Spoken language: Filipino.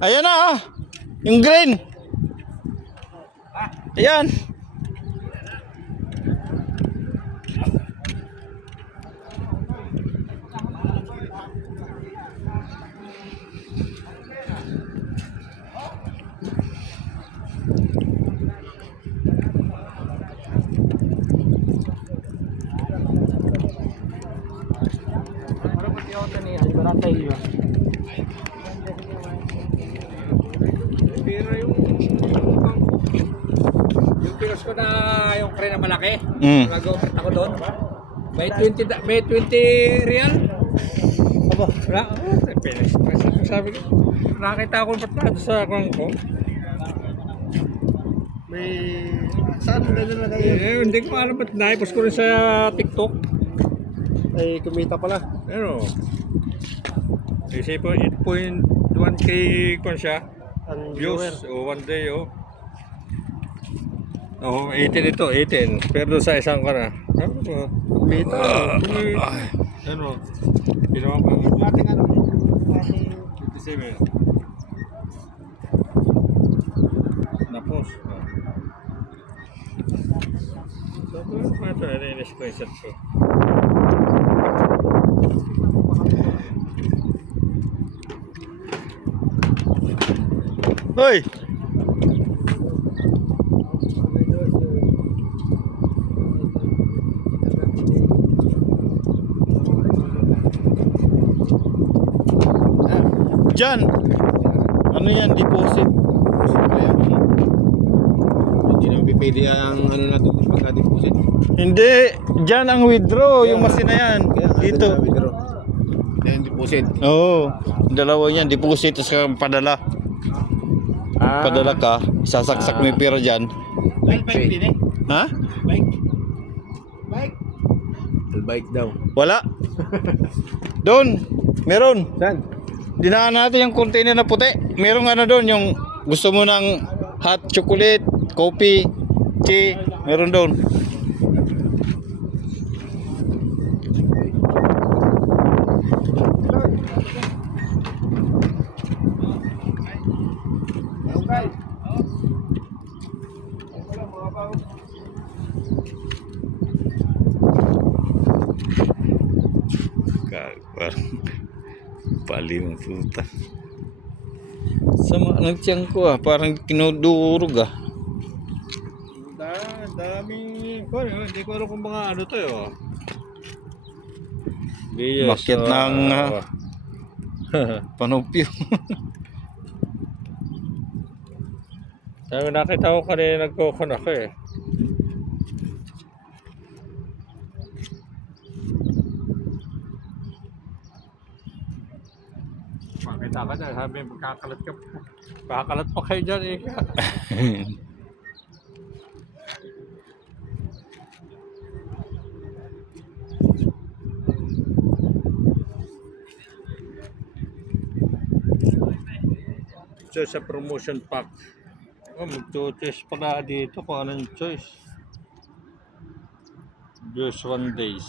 Ayan na ah. Yung green. Ayan. Pero yung pinos ko na yung crane na malaki, nag-operate ako doon. May 20 real. Aba, wala. Pinos. Sabi ko, nakita ko patado sa akong ko. May saan mo na kayo? Hindi ko alam ba't naipos ko rin sa TikTok. Ay kumita pala. Pero, kasi po 8.1k kon siya. Ang Views, one day, Oh, 18 ito, 18. Pero doon sa isang ka na. kumita. Ano? Ginawa ko. Ating ano? Ating 57. Napos. So, ito, ini-screenshot ko. Hoy. Diyan. Ano yan? Deposit. hindi naman pipili ang ano natin pagka-deposit. Hindi. Diyan ang withdraw. Yung machine na yan. Dito. Yan deposit. Oo. Dalawa yan. Deposit. Tapos padala. Padala ka. Sasaksak mo yung pera dyan. Bike din eh. Ha? Bike daw. Wala. Doon. Meron. Saan? Dinaan natin yung container na puti. Merong ano doon, yung gusto mo ng hot chocolate, coffee, tea, meron doon. Paling puta. Sama ng tiyang ko ah, parang kinudurog ah. Daming, hindi ko alam kung mga ano to yun. Bakit ng panupyo. Sabi nakita ko kanina nagkukon ako eh. Makita ka dyan, sabi magkakalat ka. Kakalat pa kayo dyan eh. So sa promotion pack. Mag-choice pala dito kung anong choice. Just 1 days.